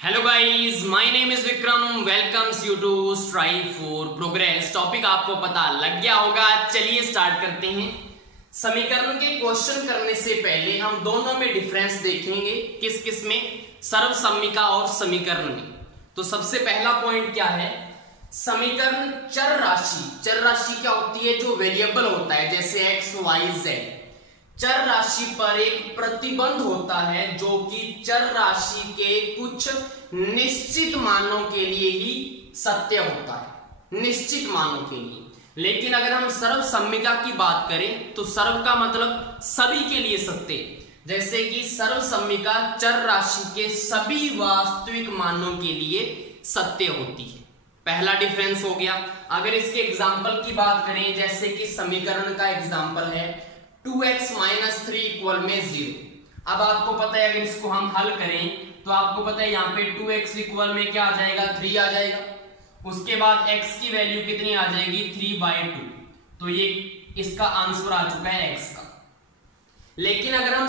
Hello guys, my name is Vikram. Welcomes you to strive for progress. Topic आपको पता लग गया होगा। चलिए स्टार्ट करते हैं। समीकरण के क्वेश्चन करने से पहले हम दोनों में डिफरेंस देखेंगे। किस किस में? सर्वसम्मिका और समीकरण में। तो सबसे पहला पॉइंट क्या है? समीकरण चर राशि क्या होती है? जो वेरिएबल होता है, जैसे एक्स वाई जेड। चर राशि पर एक प्रतिबंध होता है जो कि चर राशि के कुछ निश्चित मानों के लिए ही सत्य होता है, निश्चित मानों के लिए। लेकिन अगर हम सर्वसम्मिका की बात करें तो सर्व का मतलब सभी के लिए सत्य। जैसे कि सर्वसम्मिका चर राशि के सभी वास्तविक मानों के लिए सत्य होती है। पहला डिफरेंस हो गया। अगर इसके एग्जाम्पल की बात करें, जैसे कि समीकरण का एग्जाम्पल है 2x - 3 इक्वल में 0। अब आपको पता है अगर इसको हम हल करें तो आपको पता है यहाँ पे 2x इक्वल में क्या आ जाएगा? 3 आ जाएगा। उसके बाद x की वैल्यू कितनी आ जाएगी? 3/2। तो ये इसका आंसर आ चुका है x का। लेकिन अगर हम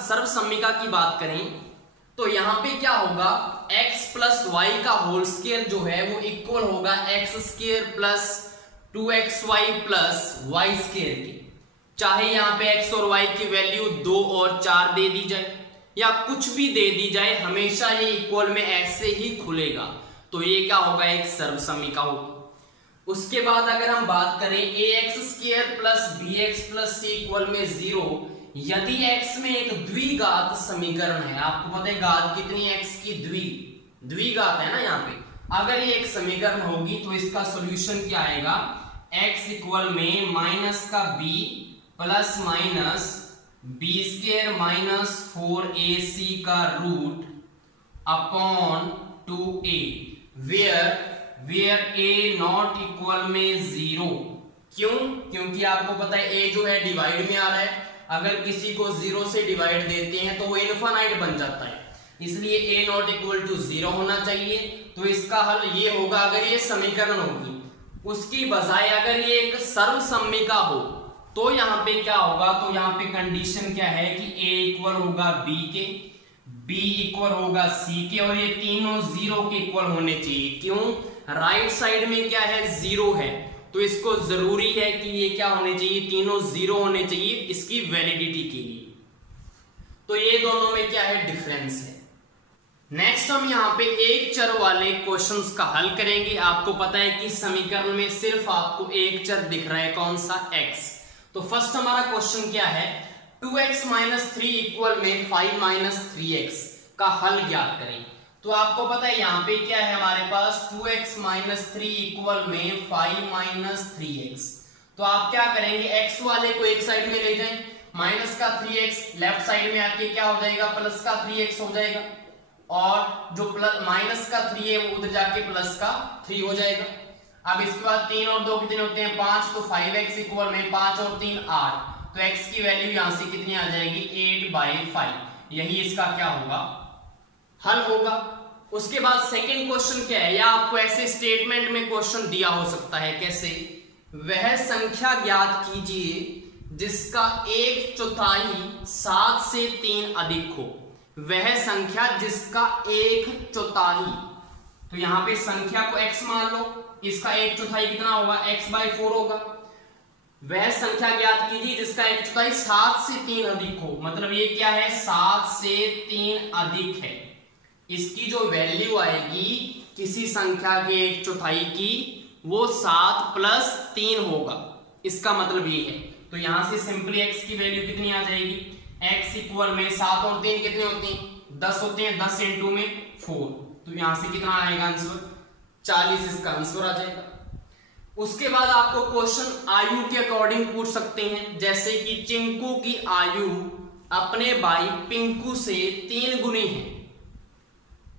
सर्वसम्मिका की बात करें तो यहाँ पे क्या होगा? x प्लस वाई का होल स्क्वायर जो है वो इक्वल होगा x² plus 2xy plus Y square के। चाहे यहाँ पे x और y की वैल्यू 2 और 4 दे दी जाए या कुछ भी दे दी जाए, हमेशा ये इक्वल में ऐसे ही खुलेगा। तो ये क्या होगा? एक सर्वसम्मिका होगी। उसके बाद अगर हम बात करें ax² plus bx plus c equal में 0, यदि x में एक द्विघात समीकरण है, आपको पता है घात कितनी है? x की द्विघात है ना यहाँ पे। अगर ये एक समीकरण होगी तो इसका सोल्यूशन क्या आएगा? x इक्वल में माइनस का b plus minus b² minus 4ac का root upon 2a, where a not equal में 0। क्यों? क्योंकि आपको पता है a जो है डिवाइड में आ रहा है। अगर किसी को 0 से डिवाइड देते हैं तो वो इनफाइनाइट बन जाता है, इसलिए a नॉट इक्वल टू 0 होना चाहिए। तो इसका हल ये होगा अगर ये समीकरण होगी। उसकी बजाय अगर ये एक सर्वसम्मिका हो तो यहाँ पे क्या होगा? तो यहाँ पे कंडीशन क्या है कि a इक्वल होगा b के, b इक्वल होगा c के, और ये तीनों 0 के इक्वल होने चाहिए। क्यों? राइट साइड में क्या है? 0 है, तो इसको जरूरी है कि ये क्या होने चाहिए? तीनों 0 होने चाहिए इसकी वैलिडिटी के लिए। तो ये दोनों में क्या है? डिफरेंस है। नेक्स्ट हम यहाँ पे एक चर वाले क्वेश्चंस का हल करेंगे। आपको पता है कि समीकरण में सिर्फ आपको एक चर दिख रहा है, कौन सा? x। तो फर्स्ट हमारा क्वेश्चन क्या है? 2x - 3 इक्वल में 5 - 3x का हल ज्ञात करें। तो आपको पता है यहाँ पे क्या है हमारे पास? 2x - 3 इक्वल में 5 - 3x। तो आप क्या करेंगे? x वाले को एक साइड में ले जाएं, माइनस का 3x लेफ्ट साइड में आके क्या हो जाएगा? प्लस का 3x हो जाएगा, और जो माइनस का 3 है वो उधर जाके प्लस का 3 हो जाएगा। अब इसके बाद 3 और 2 कितने होते हैं? 5। तो 5x इक्वल में 5 और 3 8। तो x की वैल्यू यहां से कितनी आ जाएगी? 8/5। यही इसका क्या होगा? हल होगा। उसके बाद सेकंड क्वेश्चन क्या है? या आपको ऐसे स्टेटमेंट में क्वेश्चन दिया हो सकता है, कैसे? वह संख्या ज्ञात कीजिए जिसका 1/4 7 से 3 अधिक हो। वह संख्या जिसका 1/4, तो यहां पे संख्या को x मान लो, इसका 1/4 कितना होगा? x/4 होगा। वह संख्या ज्ञात कीजिए जिसका 1/4 7 से 3 अधिक हो। मतलब ये क्या है? 7 से 3 अधिक है। इसकी जो वैल्यू आएगी किसी संख्या के 1/4 की, वो 7 + 3 होगा। इसका मतलब ये है। तो यहां से सिंपली x की वैल्यू कितनी आ जाएगी? x इक्वल में 7 और 3 कितने होते हैं? 10 होते हैं। 10 × में 4। तो यहां से कितना आएगा आंसर? 40 इसका आंसर आ जाएगा। उसके बाद आपको क्वेश्चन आयु के अकॉर्डिंग पूछ सकते हैं। जैसे कि चिंकू की आयु अपने भाई पिंकू से 3 गुनी है।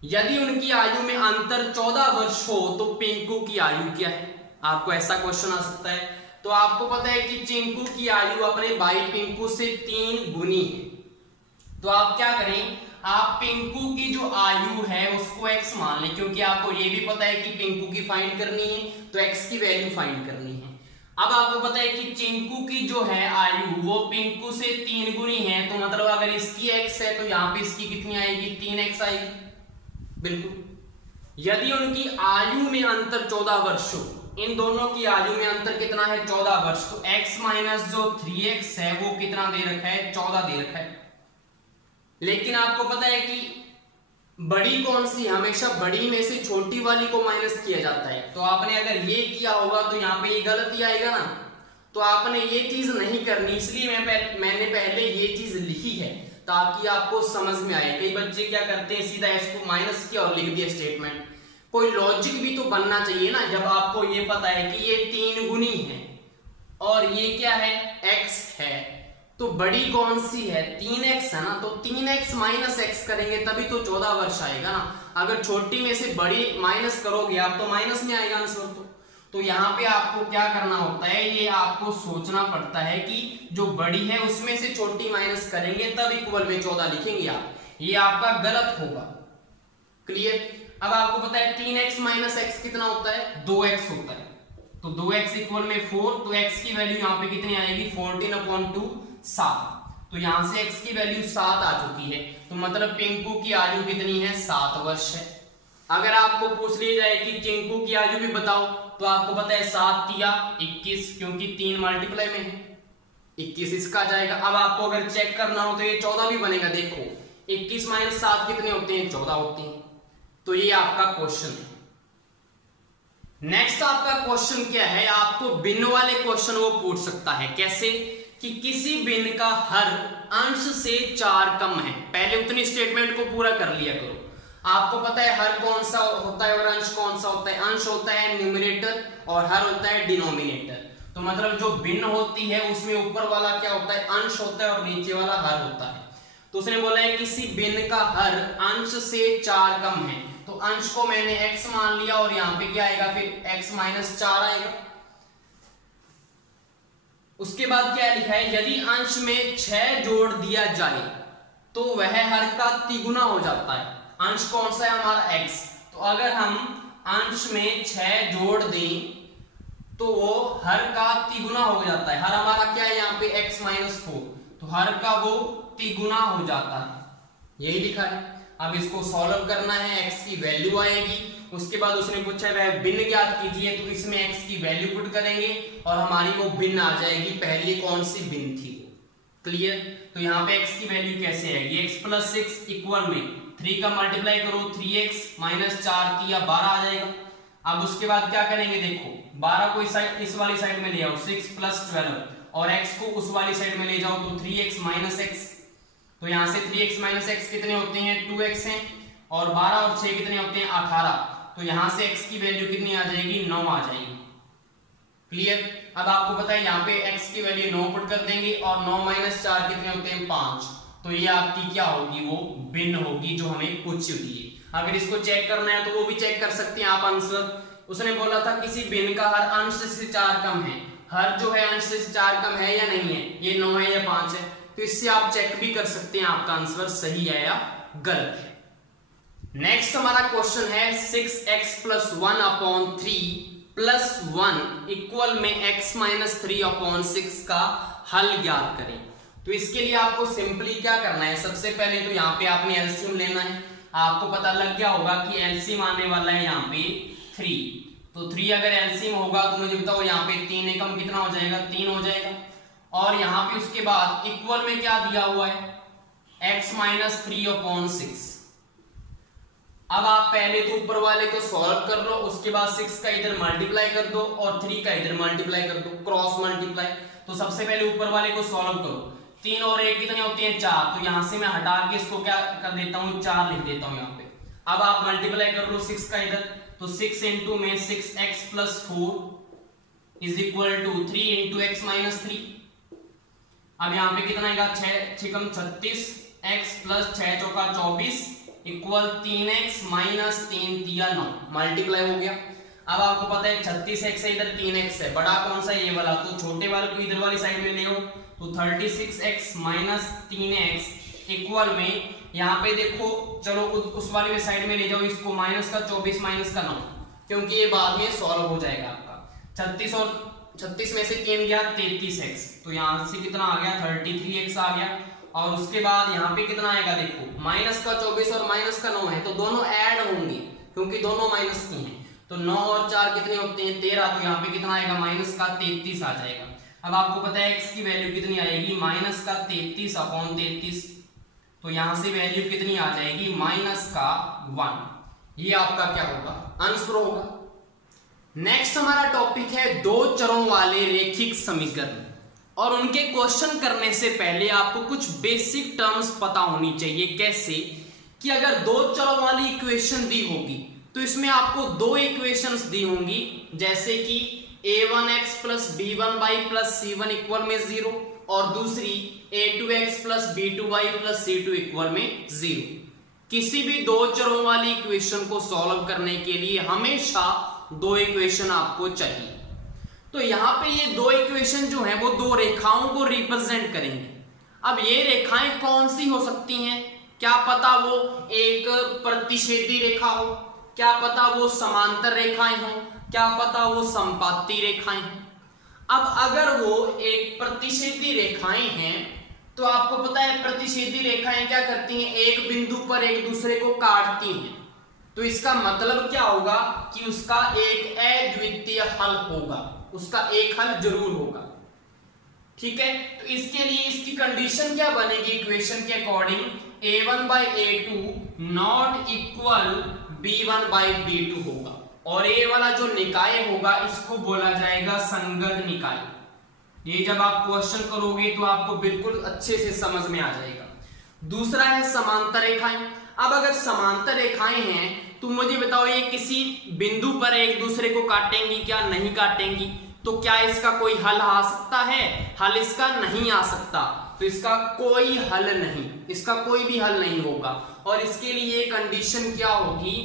यदि उनकी आयु में अंतर 14 वर्ष हो तो पिंकू की आयु क्या है? आपको ऐसा क्वेश्चन आ सकता है। तो आपको पता है कि चिंकू की आयु अपने भाई पिंकू से 3 गुनी है। तो आप क्या करें? आप पिंकू की जो आयु है उसको x मान लें, क्योंकि आपको ये भी पता है कि पिंकू की फाइंड करनी है, तो x की वैल्यू फाइंड करनी है। अब आपको पता है कि चिंकू की जो है आयु वो पिंकू से 3 गुनी है, तो मतलब अगर इसकी x है तो यहाँ पे इसकी कितनी आएगी? 3x आएगी। बिल्कुल। यदि उनकी आयु में अंतर 14 वर्ष हो, इन दोनों की आयु में अंतर कितना है 14 वर्ष, तो x माइनस जो 3x है वो कितना दे रखा है 14 दे रखा है। लेकिन आपको पता है कि बड़ी कौन सी, हमेशा बड़ी में से छोटी वाली को माइनस किया जाता है। तो आपने अगर ये किया होगा तो यहाँ पे ये गलत ही आएगा ना, तो आपने ये चीज नहीं करनी, इसलिए मैंने पहले ये चीज लिखी है ताकि आपको समझ में आए। कई बच्चे क्या करते हैं सीधा इसको माइनस किया और लिख दिया स्टेटमेंट। कोई लॉजिक भी तो बनना चाहिए ना, जब आपको ये पता है कि ये 3 गुनी है और ये क्या है x है, तो बड़ी कौन सी है 3x है ना, तो 3x माइनस x करेंगे तभी तो 14 वर्ष आएगा ना। अगर छोटी में से बड़ी माइनस करोगे आप तो माइनस में आएगा आंसर। तो यहाँ पे आपको क्या करना होता है, ये आपको सोचना पड़ता है कि जो बड़ी है उसमें से छोटी माइनस करेंगे तब इक्वल में 14 लिखेंगे आप, ये आपका गलत होगा। क्लियर। अब आपको पता है 3x माइनस x कितना होता है 2x होता है, तो 2x इक्वल में 4, तो x की वैल्यू यहाँ पे कितनी आएगी 14/2 7। तो यहां से x की वैल्यू 7 आ चुकी है, तो मतलब पिंकू की आयु कितनी है 7 वर्ष है। अगर आपको पूछ लिया जाए कि चिंकू की आयु भी बताओ, तो आपको पता है 7 तिया 21, क्योंकि 3 मल्टीप्लाई में है 21 इसका आ जाएगा। अब आपको अगर चेक करना हो तो ये 14 भी बनेगा। देखो 21 माइनस 7 कितने होते हैं 14 होते हैं। तो ये आपका क्वेश्चन है। नेक्स्ट आपका क्वेश्चन क्या है, आपको भिन्न वाले क्वेश्चन वो पूछ सकता है। कैसे कि किसी भिन्न का हर अंश से 4 कम है। पहले उतनी स्टेटमेंट को पूरा कर लिया करो। आपको पता है हर कौन सा होता है और अंश कौन सा होता है। अंश होता है न्यूमरेटर और हर होता है डिनोमिनेटर। तो मतलब जो भिन्न होती है उसमें ऊपर वाला क्या होता है अंश होता है और नीचे वाला हर होता है। तो उसने बोला है किसी भिन्न का हर अंश से 4 कम है, तो अंश को मैंने x मान लिया और यहाँ पे क्या आएगा फिर x माइनस 4 आएगा। उसके बाद क्या लिखा है, यदि अंश में 6 जोड़ दिया जाए तो वह हर का तिगुना हो जाता है। अंश कौन सा है हमारा x, तो अगर हम अंश में 6 जोड़ दें तो वो हर का तिगुना हो जाता है। हर हमारा क्या है यहाँ पे x माइनस 4, तो हर का वो तिगुना हो जाता है, यही लिखा है। अब इसको सॉल्व करना है, x की वैल्यू आएगी। उसके बाद उसने पूछा है वह भिन्न ज्ञात कीजिए, तो इसमें x की वैल्यू पुट करेंगे और हमारी वो भिन्न आ जाएगी। पहले कौन सी भिन्न थी वो। क्लियर। तो यहाँ पे x की वैल्यू कैसे आएगी, x प्लस 6 इक्वल में 3 का मल्टीप्लाई करो 3x माइनस 4 तिया 12 आ जाएगा। अब उसके बाद क्या करेंगे, देखो 12 को इस वाली साइड में ले आओ 6 प्लस 12 और x को उस वाली साइड में ले जाओ तो 3x माइनस x। तो यहां से 3x माइनस x कितने होते हैं 2x हैं और 12 और 6 कितने होते हैं 18। तो यहां से x की वैल्यू कितनी आ जाएगी 9 आ जाएगी। क्लियर। अब आपको पता है यहाँ पे x की वैल्यू 9 पुट कर देंगे और 9 माइनस 4 कितने होते हैं 5। तो ये आपकी क्या होगी, वो भिन्न होगी जो हमें पूछी हुई है। अगर इसको चेक करना है तो वो भी चेक कर सकते हैं आप आंसर। उसने बोला था किसी भिन्न का हर अंश से 4 कम है। हर जो है अंश से 4 कम है या नहीं है, ये 9 है या 5 है, तो इससे आप चेक भी कर सकते हैं आपका आंसर सही है या गलत है। नेक्स्ट हमारा क्वेश्चन है 6x प्लस 1/3 प्लस 1 इक्वल में x माइनस 3/6 का हल ज्ञात करें। तो इसके लिए आपको सिंपली क्या करना है, सबसे पहले तो यहाँ पे आपने एलसीएम लेना है। आपको पता लग गया होगा कि एलसीएम आने वाला है यहाँ पे 3। तो 3 अगर एलसीएम होगा तो मुझे बताओ यहाँ पे 3 एकम कितना हो जाएगा 3 हो जाएगा। और यहाँ पे उसके बाद इक्वल में क्या दिया हुआ है x माइनस 3/6। अब आप पहले तो ऊपर वाले को सॉल्व कर लो, उसके बाद 6 का इधर मल्टीप्लाई कर दो और 3 का इधर मल्टीप्लाई कर दो, क्रॉस मल्टीप्लाई। तो सबसे पहले ऊपर वाले को सॉल्व करो, 3 और 1 कितने होते हैं 4। तो यहां से मैं हटा के इसको क्या कर देता हूं 4 लिख देता हूं यहाँ पे। अब आप मल्टीप्लाई कर लो 6 का इधर, तो 6 इंटू में 6x plus 4 is equal to 3 into X minus 3। अब यहाँ पे कितना आएगा 6 36 x प्लस 6 चौका 24 इक्वल 3x माइनस 3 तिया 9 मल्टीप्लाई हो गया। अब आपको पता है 36x है इधर 3x है, बड़ा कौन सा ये वाला, तो छोटे वाले को इधर वाली साइड में ले आओ तो 36x माइनस 3x इक्वल में यहाँ पे देखो चलो उस वाले में साइड में ले जाओ इसको, माइनस का 24 माइनस का 9, क्योंकि ये बाद में सॉल्व हो जाएगा आपका। 36 और 36 में से 3 गया 33x, तो यहां से कितना आ गया 33x आ गया। और उसके बाद यहाँ पे कितना आएगा देखो, माइनस का 24 और माइनस का 9 है, तो दोनों ऐड होंगे क्योंकि दोनों माइनस की हैं। तो 9 और 4 कितने होते हैं 13, तो यहाँ पे कितना आएगा माइनस का 33 आ जाएगा। अब आपको पता है x की वैल्यू कितनी आएगी, माइनस का 33 अपॉन 33, तो यहाँ से वैल्यू कितनी आ जाएगी माइनस का 1। ये आपका क्या होगा, आंसर होगा। नेक्स्ट हमारा टॉपिक है दो चरों वाले रेखिक समीकरण, और उनके क्वेश्चन करने से पहले आपको कुछ बेसिक टर्म्स पता होनी चाहिए। कैसे कि अगर दो चरों वाली इक्वेशन दी होगी तो इसमें आपको दो इक्वेशंस दी होंगी, जैसे कि a1x plus b1y plus c1 equal में 0 और दूसरी a2x plus b2y plus c2 equal में 0। किसी भी दो चरों वाली इक्वेशन को सॉल्व करने के लिए हमेशा दो इक्वेशन आपको चाहिए। तो यहाँ पे ये दो इक्वेशन जो है वो दो रेखाओं को रिप्रेजेंट करेंगे। अब ये रेखाएं कौन सी हो सकती हैं, क्या पता वो एक प्रतिच्छेदी रेखा हो, क्या पता वो समांतर रेखाएं हो, क्या पता वो संपाती रेखाएं हो। अब अगर वो एक प्रतिच्छेदी रेखाएं हैं तो आपको पता है प्रतिच्छेदी रेखाएं क्या करती हैं, एक बिंदु पर एक दूसरे को काटती हैं। तो इसका मतलब क्या होगा कि उसका एक अद्वितीय हल होगा, उसका एक हल जरूर होगा। ठीक है, तो इसके लिए इसकी कंडीशन क्या बनेगी, इक्वेशन के according a1 by a2 not equal b1 by b2 होगा, और ये वाला जो निकाय होगा इसको बोला जाएगा संगत निकाय। ये जब आप क्वेश्चन करोगे तो आपको बिल्कुल अच्छे से समझ में आ जाएगा। दूसरा है समांतर रेखाएं। अब अगर समांतर रेखाएं हैं तो मुझे बताओ ये किसी बिंदु पर एक दूसरे को काटेंगी क्या, नहीं काटेंगी, तो क्या इसका कोई हल आ सकता है, हल इसका नहीं आ सकता। तो इसका कोई हल नहीं, इसका कोई भी हल नहीं होगा। और इसके लिए कंडीशन क्या होगी,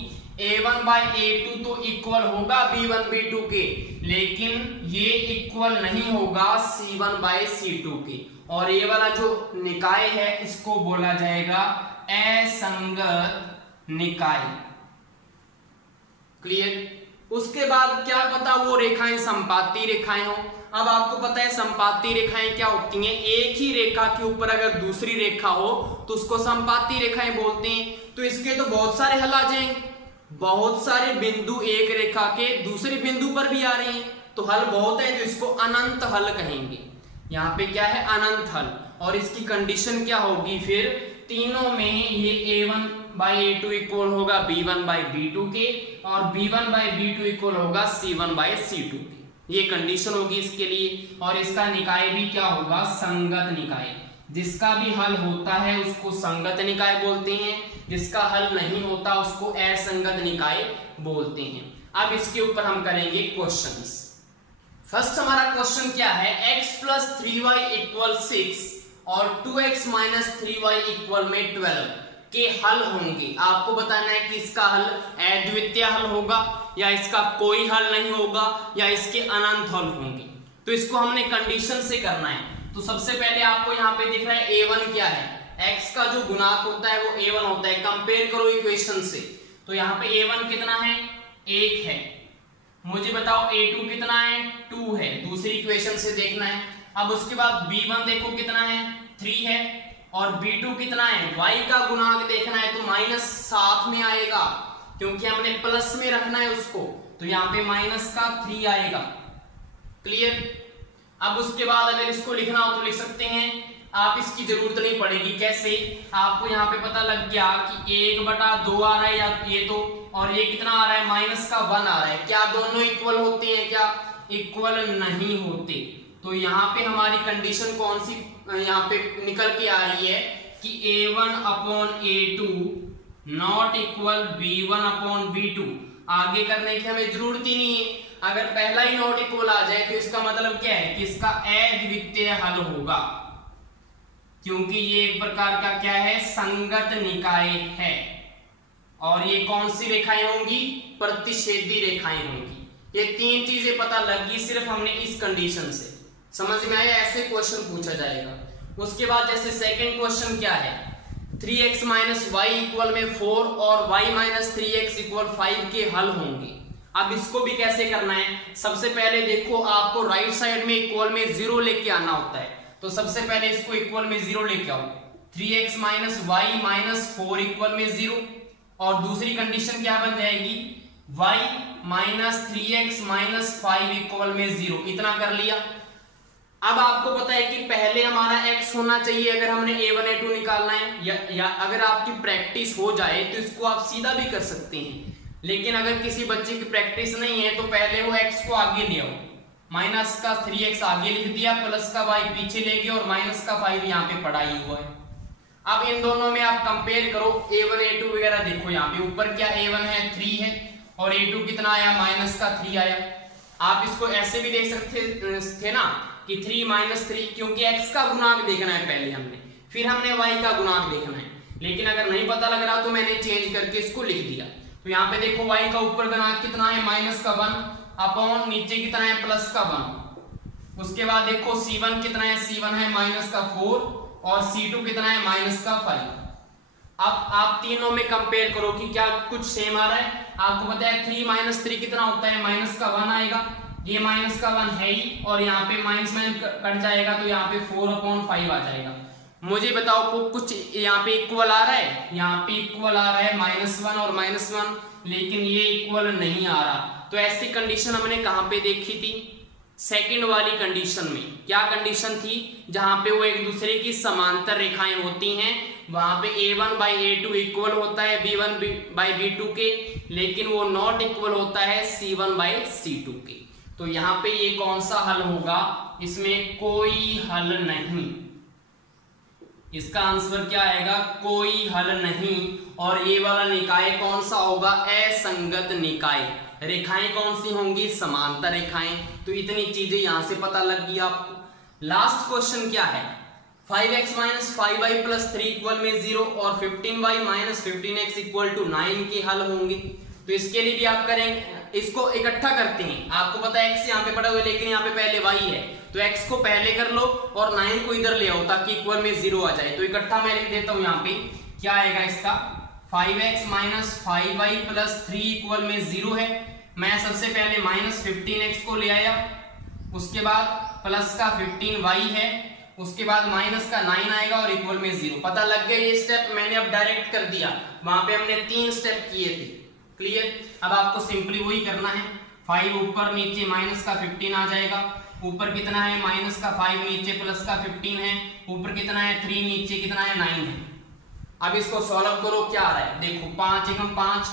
a1 by a2 तो इक्वल होगा b1 b2 के, लेकिन ये इक्वल नहीं होगा c1 by c2 के। और ये वाला जो निकाय है इसको बोला जाएगा असंगत निकाय। क्लियर। उसके बाद क्या पता वो रेखाएं संपाती रेखाएं हो। अब आपको पता है संपाती रेखाएं क्या होती हैं, एक ही रेखा के ऊपर अगर दूसरी रेखा हो तो उसको संपाती रेखाएं बोलते हैं। तो इसके तो बहुत सारे हल आ जाएंगे, बहुत सारे बिंदु एक रेखा के दूसरे बिंदु पर भी आ रहे हैं, तो हल बहुत है, तो इसको अनंत हल कहेंगे। यहाँ पे क्या है, अनंत हल। और इसकी कंडीशन क्या होगी, फिर तीनों में ये a1 by a2 इक्वल होगा b1 by b2 के, और b1 by b2 इक्वल होगा c1 by c2 के। ये कंडीशन होगी इसके लिए। और इसका निकाय भी क्या होगा, संगत निकाय। जिसका भी हल होता है उसको संगत निकाय बोलते हैं, जिसका हल नहीं होता उसको असंगत निकाय बोलते हैं। अब इसके ऊपर हम करेंगे क्वेश्चंस। फर्स्ट हमारा क्वेश्चन क्या है, x प्लस 3y इक्वल 6 और 2x माइनस 3y इक्वल में 12 के हल होंगे। आपको बताना है कि इसका हल अद्वितीय हल होगा या इसका कोई हल नहीं होगा या इसके अनंत हल होंगे। तो इसको हमने कंडीशन से करना है। तो सबसे पहले आपको यहाँ पे दिख रहा है a1 क्या है, x का जो गुणांक होता है वो a1 होता है। कंपेयर करो इक्वेशन से, तो यहाँ पे a1 कितना है, 1 है। मुझे बताओ a2 कितना है, 2 है, दूसरी इक्वेशन से देखना है। अब उसके बाद b1 देखो कितना है, 3 है, और b2 कितना है, y का गुणांक देखना है, तो माइनस साथ में आएगा क्योंकि हमने प्लस में रखना है उसको, तो यहाँ पे माइनस का 3 आएगा। क्लियर। अब उसके बाद अगर इसको लिखना हो तो लिख सकते हैं, आप इसकी जरूरत नहीं पड़ेगी। कैसे, आपको यहाँ पे पता लग गया कि 1/2 आ रहा है या ये तो, और ये कितना आ रहा है, माइनस का 1 आ रहा है। क्या दोनों इक्वल होते हैं, क्या इक्वल नहीं होते। तो यहाँ पे हमारी कंडीशन कौन सी यहाँ पे निकल के आ रही है कि a1 upon a2 not equal b1 upon b2। आगे करने की हमें जरूरत ही नहीं है, अगर पहला ही नॉट इक्वल आ जाए तो इसका मतलब क्या है कि इसका अद्वितीय हल होगा, क्योंकि ये एक प्रकार का क्या है, संगत निकाय है। और ये कौन सी रेखाएं होंगी, प्रतिच्छेदी रेखाएं होंगी। ये तीन चीजें पता लगी सिर्फ हमने इस कंडीशन से, समझ में आया। ऐसे क्वेश्चन पूछा जाएगा। उसके बाद जैसे सेकंड क्वेश्चन क्या है, 3x माइनस वाई इक्वल में 4 और y माइनस 3x इक्वल 5 के हल होंगे। अब इसको भी कैसे करना है, सबसे पहले देखो आपको राइट साइड में इक्वल में 0 लेके आना होता है। तो सबसे पहले इसको इक्वल में 0 लेके आओ, 3x minus Y minus 4 equal में 0, और दूसरी कंडीशन क्या बन जाएगी, y minus 3x minus 5 equal में 0। इतना कर लिया। अब आपको पता है कि पहले हमारा x होना चाहिए अगर हमने a1 a2 निकालना है, या अगर आपकी प्रैक्टिस हो जाए तो इसको आप सीधा भी कर सकते हैं, लेकिन अगर किसी बच्चे की प्रैक्टिस नहीं है तो पहले वो x को आगे ले आओ, माइनस का 3x आगे लिख दिया, प्लस का y पीछे ले गए और माइनस का 5 यहाँ पे पढ़ा ही हुआ है। अब इन दोनों में आप कंपेयर करो, a1 a2 वगैरह देखो, यहाँ पे ऊपर क्या a1 है 3 है और a2 कितना आया, माइनस का 3 आया। आप इसको ऐसे भी देख सकते थे ना कि 3 माइनस 3, क्योंकि x का गुणांक देखना है पहले हमने, फिर हमने y का गुणांक देखना है। लेकिन अगर नहीं पता लग रहा तो मैंने चेंज करके इसको लिख दिया। तो यहाँ पे देखो y का ऊपर गुणांक कितना है, माइनस का 1 अपॉन नीचे कितना है, प्लस का 1। उसके बाद देखो c1 कितना है, c1 है माइनस का 4 और c2 कितना है, माइनस का 5। अब आप तीनों में कंपेयर करो कि क्या कुछ सेम आ रहा है। आपको पता है 3 माइनस 3 कितना होता है, माइनस का 1 आएगा, ये माइनस का 1 है ही, और यहाँ पे माइनस माइनस कट जाएगा तो यहाँ पे 4/5 आ जाएगा। मुझे बताओ को कुछ यहाँ पे इक्वल आ रहा है, यहाँ पे इक्वल आ रहा है -1 और -1, लेकिन ये इक्वल नहीं आ रहा। तो ऐसी कंडीशन हमने कहाँ पे देखी थी, सेकंड वाली कंडीशन में। क्या कंडीशन थी, जहां पे वो एक दूसरे की समांतर रेखाएं होती हैं, वहां पे a1 बाई a2 इक्वल होता है b1 बाई b2 के, लेकिन वो नॉट इक्वल होता है c1 बाई c2 के। तो यहाँ पे ये कौन सा हल होगा, इसमें कोई हल नहीं, इसका आंसर क्या आएगा, कोई हल नहीं। और ये वाला निकाय कौन सा होगा, असंगत निकाय। रेखाएं कौन सी होंगी, समांतर रेखाएं। तो इतनी चीजें यहां से पता लग गई आपको। लास्ट क्वेश्चन क्या है, 5x minus 5y plus 3 equal में 0 और 15y minus 15x equal to 9 के हल होंगे। तो इसके लिए भी आप करेंगे, इसको इकट्ठा करते हैं। आपको पता है x यहाँ पे पड़ा हुआ है, लेकिन यहाँ पे पहले y है, तो x को पहले कर लो और 9 को इधर ले आओ ताकि इक्वल में 0 आ जाए। तो इकट्ठा मैं लिख देता हूं, यहाँ पे क्या आएगा इसका, 5x minus 5y plus 3 equal में 0 है। मैं सबसे पहले माइनस 15x को ले आया, उसके बाद प्लस का 15y है, उसके बाद माइनस का 9 आएगा और इक्वल में 0। पता लग गया ये स्टेप, मैंने अब डायरेक्ट कर दिया, वहां पे हमने 3 स्टेप किए थे। क्लियर। अब आपको सिंपली वही करना है, 5 ऊपर नीचे माइनस का 15 आ जाएगा, ऊपर कितना है माइनस का 5 नीचे प्लस का 15 है, ऊपर कितना है 3 नीचे कितना है 9 है। अब इसको सॉल्व करो, क्या आ रहा है देखो, 5 एकम 5,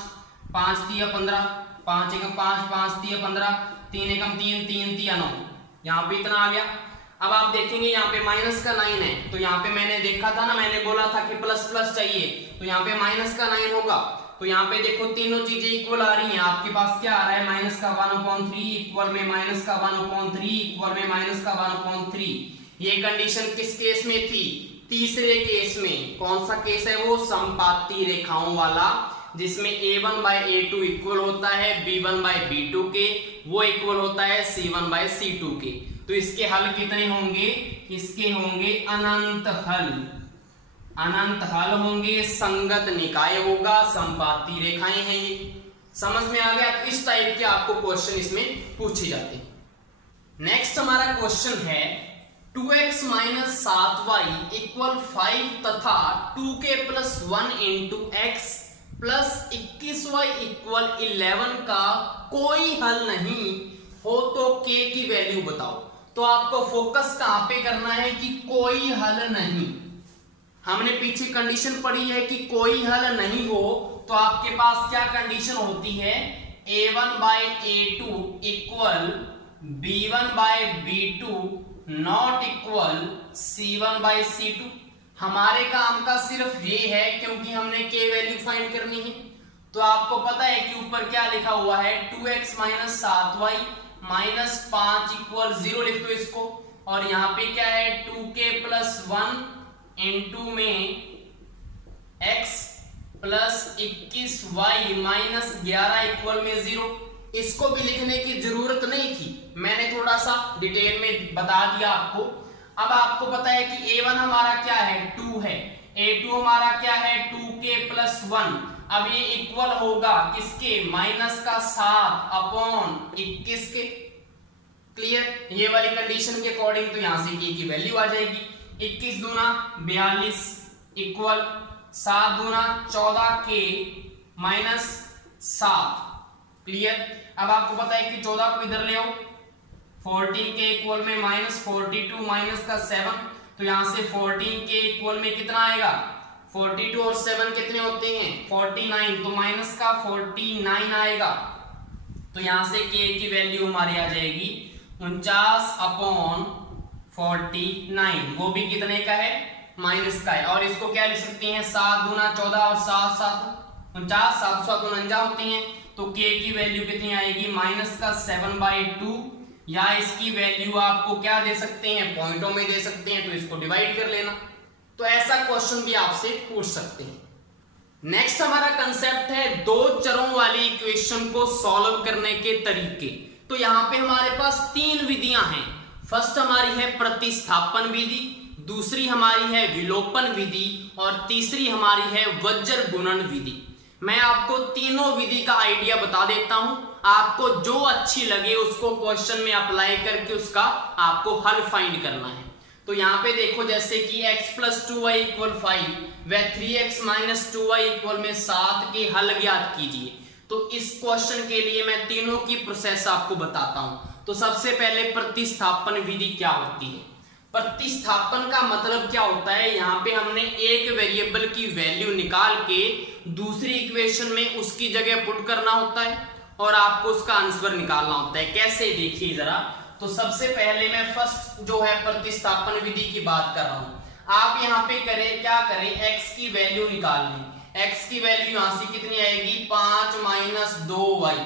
5 तिया 15, 5 एकम 5, 5 तिया 15, 3 एकम 3, 3 तिया 9, यहाँ पे इतना आ गया। अब आप देखेंगे यहाँ पे माइनस का 9 है, तो यहाँ पे मैंने देखा था ना, मैंने बोला था कि प्लस प्लस चाहिए, तो यहाँ पे माइनस का 9 होगा। तो यहाँ पे देखो तीनों चीजें इक्वल आ रही हैं। आपके पास क्या आ रहा है, माइनस का 1/3 इक्वल में माइनस का 1/3 इक्वल में माइनस का 1/3। ये कंडीशन किस केस में थी, तीसरे केस में। कौन सा केस है वो, समपाती रेखाओं वाला, जिसमें a1 बाय a2 इक्वल होता है b1 बाय b2 के, वो इक्वल होता है c1 बाय c2 के। तो इसके हल कितने होंगे, इसके होंगे अनंत हल, अनंत हल होंगे, संगत निकाय होगा, संपाती रेखाएं हैं ये। समझ में आ गया। इस टाइप के आपको क्वेश्चन इसमें पूछे जाते हैं। नेक्स्ट हमारा क्वेश्चन है 2x माइनस 7y इक्वल 5 तथा 2k plus 1 into x plus 21y equal 11 का कोई हल नहीं हो तो k की वैल्यू बताओ। तो आपको फोकस कहां पे करना है कि कोई हल नहीं। हमने पीछे कंडीशन पढ़ी है कि कोई हल नहीं हो, तो आपके पास क्या कंडीशन होती है, a1 by a2 equal b1 by b2 not equal c1 by c2। हमारे काम का सिर्फ ये है, क्योंकि हमने k वैल्यू फाइंड करनी है। तो आपको पता है कि ऊपर क्या लिखा हुआ है, 2x minus 7y minus 5 equal 0 लिख दो इसको, और यहाँ पे क्या है 2k प्लस 1 इंटू में x plus 21y minus 11 equal में 0। इसको भी लिखने की जरूरत नहीं थी, मैंने थोड़ा सा डिटेल में बता दिया आपको। अब आपको पता है कि a1 हमारा क्या है 2 है, a2 हमारा क्या है 2k प्लस 1। अब ये इक्वल होगा किसके, माइनस का 7 अपॉन 21 के। क्लियर। ये वाली कंडीशन के अकॉर्डिंग तो यहां से k की वैल्यू आ जाएगी, 21 दूना 42 इक्वल 7 दूना 14k माइनस 7। क्लियर। अब आपको पता है कि 14 को इधर ले आओ, 14k इक्वल में माइनस 42 माइनस का 7, तो यहां से 14k इक्वल में कितना आएगा, 42 और 7 कितने होते हैं 49, तो माइनस का 49 आएगा। तो यहां से k की वैल्यू हमारी आ जाएगी 49/49, वो भी कितने का है, माइनस का है। और इसको क्या लिख सकते हैं, 7 दूना 14 और 7 7 49, 7 7 49 होते हैं, तो k की वैल्यू कितनी आएगी, माइनस का 7/2, या इसकी वैल्यू आपको क्या दे सकते हैं, पॉइंटों में दे सकते हैं, तो इसको डिवाइड कर लेना। तो ऐसा क्वेश्चन भी आपसे पूछ सकते हैं। नेक्स्ट हमारा कंसेप्ट है दो चरों वाली इक्वेशन को सॉल्व करने के तरीके। तो यहां पे हमारे पास 3 विधियां हैं। फर्स्ट हमारी है प्रतिस्थापन विधि, दूसरी हमारी है विलोपन विधि, और तीसरी हमारी है वज्र गुणन विधि। मैं आपको तीनों विधि का आइडिया बता देता हूं, आपको जो अच्छी लगे उसको क्वेश्चन में अप्लाई करके उसका आपको हल फाइंड करना है। तो यहाँ पे देखो, जैसे कि x + 2y = 5 व 3x - 2y = 7 के हल ज्ञात कीजिए। तो इस क्वेश्चन के लिए मैं तीनों की प्रोसेस आपको बताता हूं। तो सबसे पहले प्रतिस्थापन विधि क्या होती है। प्रतिस्थापन का मतलब क्या होता है, यहाँ पे हमने एक वेरिएबल की वैल्यू निकाल के दूसरी इक्वेशन में उसकी जगह पुट करना होता है और आपको उसका आंसर निकालना होता है। कैसे, देखिए जरा। तो सबसे पहले मैं फर्स्ट जो है प्रतिस्थापन विधि की बात कर रहा हूं। आप यहाँ पे करें, क्या करें, x की वैल्यू निकाल लें। x की वैल्यू यहां से कितनी आएगी, 5 - 2y,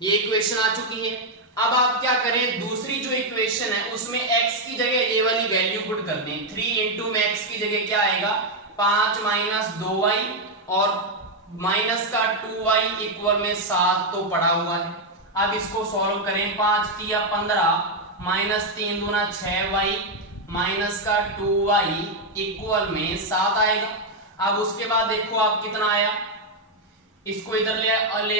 ये इक्वेशन आ चुकी है। अब आप क्या करें, दूसरी जो इक्वेशन है उसमें x की जगह ये वाली वैल्यू पुट कर दें। 3 × में x की जगह क्या आएगा, 5 - 2y और माइनस का 2y = 7 तो पड़ा हुआ है। अब इसको सॉल्व करें, 5 × 3 = 15 माइनस 3 दूना 6y माइनस का 2y = 7 आएगा। अब उसके बाद देखो आप कितना आया, इसको इधर ले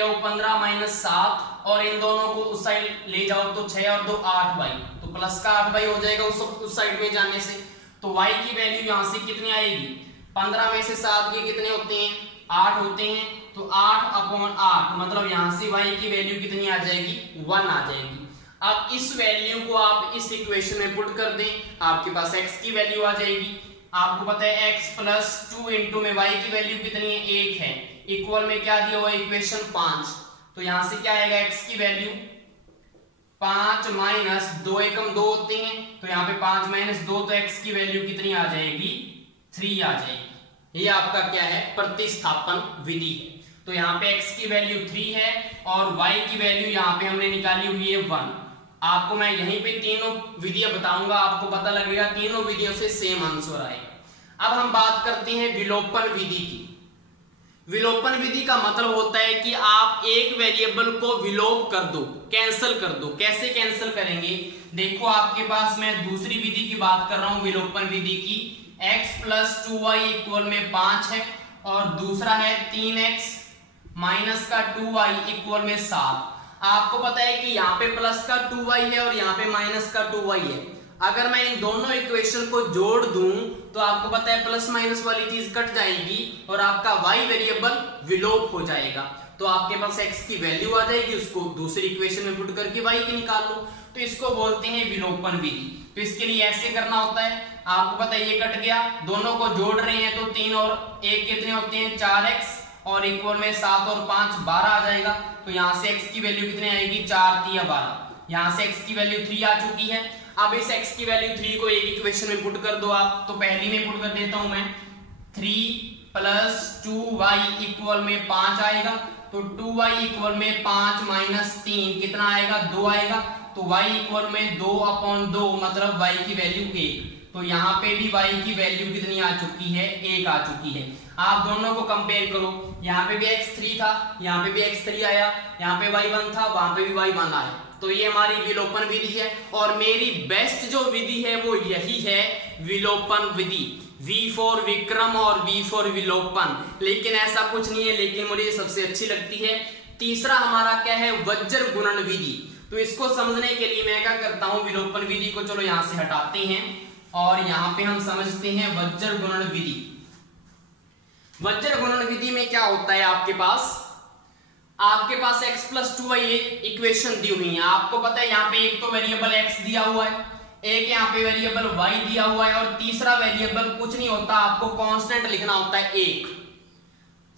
आओ, 15 - 7 और इन दोनों को उस साइड ले जाओ, तो 6 और 2 8y, तो प्लस का 8y हो जाएगा उस साइड में जाने से। तो y की वैल्यू यहां से कितनी आएगी, 15 में से 7 के कितने होते हैं, 8 होते हैं, तो 8/8 मतलब यहां से y की वैल्यू कितनी आ जाएगी, 1 आ जाएगी। अब इस वैल्यू को आप इस इक्वेशन में पुट कर दें, आपके पास x की वैल्यू आ जाएगी। आपको पता है x + 2 × में y की वैल्यू कितनी है, 1 है, इक्वल में क्या दिया हुआ है, इक्वेशन 5। तो यहां से क्या आएगा, x की वैल्यू 5 - 2 एकम 2 होते हैं, तो यहाँ पे 5 - 2, तो x की वैल्यू कितनी आ जाएगी, 3 आ जाएगी। ये आपका क्या है, प्रतिस्थापन विधि है। तो यहाँ पे x की वैल्यू 3 है और y की वैल्यू यहाँ पे हमने निकाली हुई है 1। आपको मैं यहीं पे तीनों विधियां बताऊंगा, आपको पता लगेगा तीनों विधियों से सेम आंसर आएगा। अब हम बात करते हैं विलोपन विधि की। विलोपन विधि का मतलब होता है कि आप एक वेरिएबल को विलोप कर दो, कैंसिल कर दो। कैसे कैंसिल करेंगे, देखो आपके पास मैं दूसरी विधि की बात कर रहा हूं, विलोपन विधि की। x + 2y = 5 है और दूसरा है 3x माइनस का 2y = 7। आपको पता है कि यहाँ पे प्लस का 2y है और यहाँ पे माइनस का 2y है। अगर मैं इन दोनों इक्वेशन को जोड़ दूं तो आपको पता है प्लस माइनस वाली चीज कट जाएगी और आपका y वेरिएबल विलोप हो जाएगा। तो आपके पास x की वैल्यू आ जाएगी, उसको दूसरी इक्वेशन में पुट करके y की निकाल लो। तो इसको बोलते हैं विलोपन विधि। तो इसके लिए ऐसे करना होता है, आपको पता है ये कट गया, दोनों को जोड़ रहे हैं तो 3 और 1 कितने होते हैं, 4x और इक्वल में 7 और 5 12 आ जाएगा। तो यहाँ से x की वैल्यू कितनी आएगी, 4 × 3 = 12। यहाँ से x की वैल्यू 3 आ चुकी है। अब इस x की वैल्यू 3 को एक इक्वेशन में पुट कर दो आप। तो पहली में पुट कर देता हूं मैं, 3 + 2y = 5 आएगा। तो 2y = 5 - 3 कितना आएगा, 2 आएगा। तो y = 2/2 मतलब y की वैल्यू 1। तो यहाँ पे भी y की वैल्यू कितनी आ चुकी है, 1 आ चुकी है। आप दोनों को कंपेयर करो, यहाँ पे भी x3 था, यहाँ पे भी x3 आया, यहाँ पे y1 था, वहां पे भी y1 आया। तो ये हमारी विलोपन विधि है और मेरी बेस्ट जो विधि है वो यही है, विलोपन विधि। V फॉर विक्रम और V फॉर विलोपन, लेकिन ऐसा कुछ नहीं है, लेकिन मुझे सबसे अच्छी लगती है। तीसरा हमारा क्या है, वज्र गुणन विधि। तो इसको समझने के लिए मैं क्या करता हूं, विलोपन विधि को चलो यहां से हटाते हैं। और यहाँ पे हम समझते हैं वज्र गुणन विधि। वज्र गुणन विधि में क्या होता है, आपके पास x प्लस 2y इक्वेशन दी हुई है। आपको पता है यहाँ पे एक तो वेरिएबल x दिया हुआ है, एक यहाँ पे वेरिएबल y दिया हुआ है, और तीसरा वेरिएबल कुछ नहीं होता, आपको कांस्टेंट लिखना होता है 1।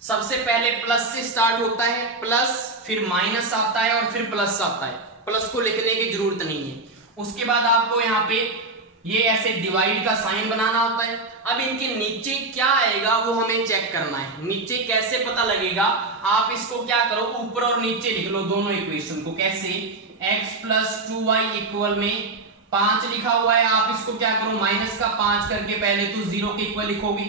सबसे पहले प्लस से स्टार्ट होता है, प्लस फिर माइनस आता है और फिर प्लस आता है। प्लस को लिखने की जरूरत नहीं है। उसके बाद आपको यहाँ पे ये ऐसे डिवाइड का साइन बनाना होता है। अब इनके नीचे क्या आएगा वो हमें चेक करना है। नीचे कैसे पता लगेगा, आप इसको क्या करो, ऊपर और नीचे लिख लो दोनों इक्वेशन को। कैसे, x प्लस 2y इक्वल में 5 लिखा हुआ है, आप इसको क्या करो, माइनस का 5 करके पहले तो 0 के इक्वल लिखोगे,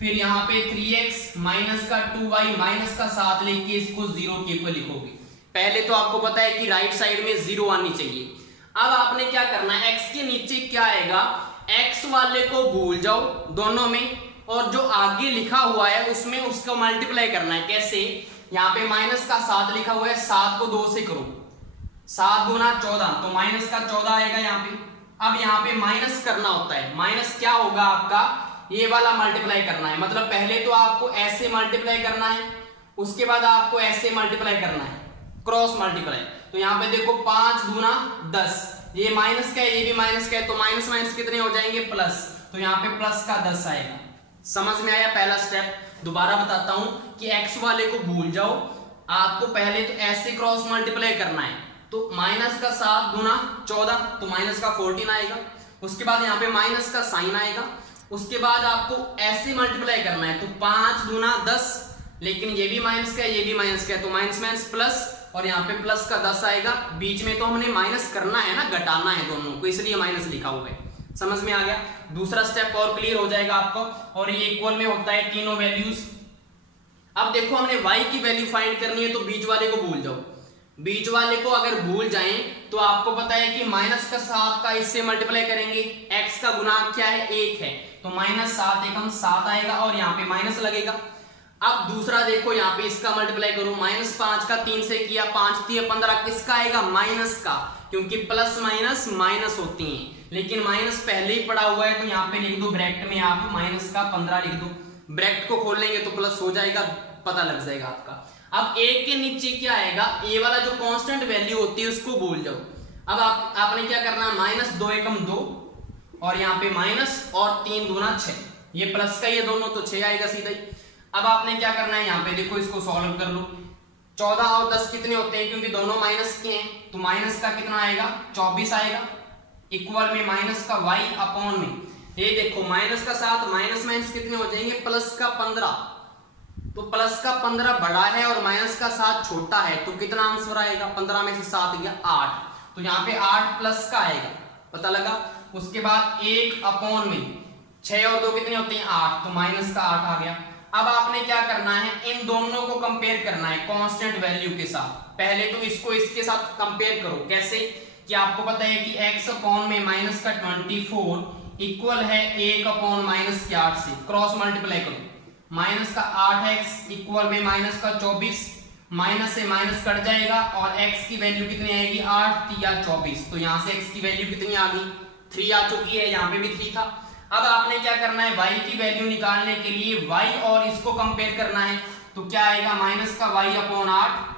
फिर यहाँ पे 3x माइनस का 2y माइनस का 7 लिख के इसको 0 के इक्वल लिखोगे। पहले तो आपको पता है कि राइट साइड में 0 आनी चाहिए। अब आपने क्या करना है, x के नीचे क्या आएगा, x वाले को भूल जाओ दोनों में, और जो आगे लिखा हुआ है उसमें उसको मल्टीप्लाई करना है। कैसे, यहाँ पे माइनस का 7 लिखा हुआ है, 7 को 2 से करो, 7 दूना 14, तो माइनस का 14 आएगा यहाँ पे। अब यहाँ पे माइनस करना होता है, माइनस क्या होगा आपका, ये वाला मल्टीप्लाई करना है। मतलब पहले तो आपको ऐसे मल्टीप्लाई करना है, उसके बाद आपको ऐसे मल्टीप्लाई करना है, क्रॉस मल्टीप्लाई। तो यहाँ पे देखो 5 दूना 10, ये माइनस का है, ये भी माइनस का है, तो माइनस माइनस कितने हो जाएंगे, प्लस। तो यहाँ पे प्लस का 10 आएगा। समझ में आया पहला स्टेप। दोबारा बताता हूं कि x वाले को भूल जाओ, आपको पहले तो ऐसे क्रॉस मल्टीप्लाई करना है, तो माइनस का 7 दूना 14, तो माइनस का 14 आएगा। उसके बाद यहाँ पे माइनस का साइन आएगा। उसके बाद आपको ऐसे मल्टीप्लाई करना है, तो 5 दूना 10, लेकिन ये भी माइनस का है, ये भी माइनस का है, तो माइनस माइनस प्लस, और यहाँ पे प्लस का 10 आएगा। बीच में तो हमने माइनस करना है ना, घटाना है दोनों को, इसलिए माइनस लिखा हुआ है। समझ में आ गया। दूसरा स्टेप और क्लियर हो जाएगा आपको। और ये इक्वल में होता है तीनों वैल्यूज। अब देखो हमने y की वैल्यू फाइंड करनी है, तो बीच वाले को भूल जाओ। बीच वाले को अगर भूल जाएं तो आपको पता है कि माइनस का 7 का इससे मल्टीप्लाई करेंगे, x का गुणांक क्या है, 1 है, तो माइनस 7 एकम 7 आएगा और यहाँ पे माइनस लगेगा। अब दूसरा देखो, यहाँ पे इसका मल्टीप्लाई करो, माइनस 5 का 3 से किया, 5 3 15, किसका आएगा, माइनस का, क्योंकि प्लस माइनस माइनस होती हैं। लेकिन माइनस पहले ही पड़ा हुआ है, तो यहाँ पे लिख दो ब्रैकेट में, आप माइनस का 15 लिख दो। ब्रैकेट को खोल लेंगे तो प्लस हो जाएगा, पता लग जाएगा आपका। अब एक के नीचे क्या आएगा, ए वाला जो कांस्टेंट वैल्यू होती है उसको भूल जाओ। अब आपने क्या करना है, माइनस 2 एकम 2, और यहाँ पे माइनस और 3 दूना 6, ये प्लस का ये दोनों, तो 6 आएगा सीधा ही। अब आपने क्या करना है, यहाँ पे देखो इसको सॉल्व कर लो। 14 और 10 कितने होते हैं, क्योंकि दोनों माइनस के हैं, तो माइनस का कितना आएगा, 24 आएगा, इक्वल में माइनस का y अपॉन में, ये देखो माइनस का 7, माइनस माइनस कितने हो जाएंगे, प्लस का 15, तो प्लस का 15 बड़ा है और माइनस का 7 छोटा है, तो कितना आंसर आएगा, 15 में से 7 गया 8, तो यहाँ पे 8 प्लस का आएगा, पता लगा। उसके बाद 1 अपॉन में 6 और 2 कितने होते हैं, 8, तो माइनस का 8 आ गया। अब आपने क्या करना है, इन दोनों को कंपेयर करना है कांस्टेंट वैल्यू के साथ। पहले तो इसको इसके साथ कंपेयर करो। कैसे, कि आपको पता है कि x अपॉन में माइनस का 24 इक्वल है 1 अपॉन माइनस के 8 से, क्रॉस मल्टीप्लाई करो, माइनस का 8x इक्वल में माइनस का 24, माइनस से माइनस कट जाएगा और x की वैल्यू कितनी आएगी, 8 या 24, तो यहाँ से x की वैल्यू कितनी आ गई, 3 आ चुकी है, यहाँ पे भी 3 था। अब आपने क्या करना है, y की वैल्यू निकालने के लिए y और इसको कंपेयर करना है, तो क्या आएगा, माइनस का y upon 8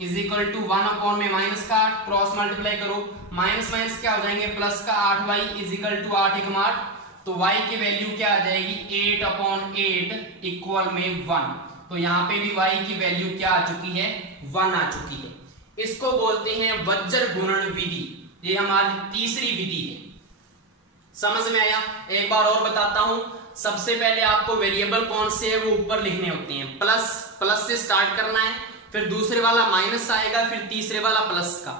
is equal to 1 upon में माइनस का 8, क्रॉस मल्टीप्लाई करो, माइनस माइनस क्या हो जाएंगे, प्लस का 8y इज इक्वल टू 8 एकम 8, तो y की वैल्यू क्या आ जाएगी, 8 अपॉन 8 इक्वल में 1, तो यहाँ पे भी y की वैल्यू क्या आ चुकी है, 1 आ चुकी है। इसको बोलते हैं वज्र गुणन विधि, ये हमारी तीसरी विधि है। समझ में आया। एक बार और बताता हूं, सबसे पहले आपको वेरिएबल कौन से है वो ऊपर लिखने होते हैं, प्लस से स्टार्ट करना है, फिर दूसरे वाला माइनस आएगा, फिर तीसरे वाला प्लस का,